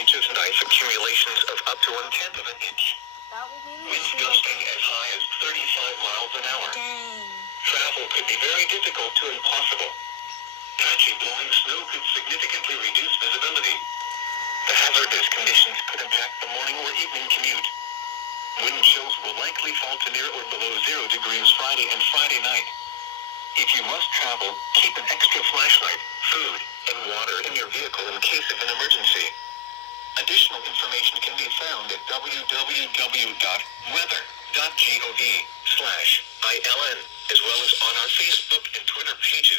inches and ice accumulations of up to 1/10 of an inch. That will mean Winds gusting as high as 35 miles an hour. Dang. Travel could be very difficult to impossible. Patchy blowing snow could significantly reduce visibility. The hazardous conditions could impact the morning or evening commute. Wind chills will likely fall to near or below 0 degrees Friday and Friday night. If you must travel, keep an extra flashlight, food, and water in your vehicle in case of an emergency. Additional information can be found at www.weather.gov/ILN, as well as on our Facebook and Twitter pages.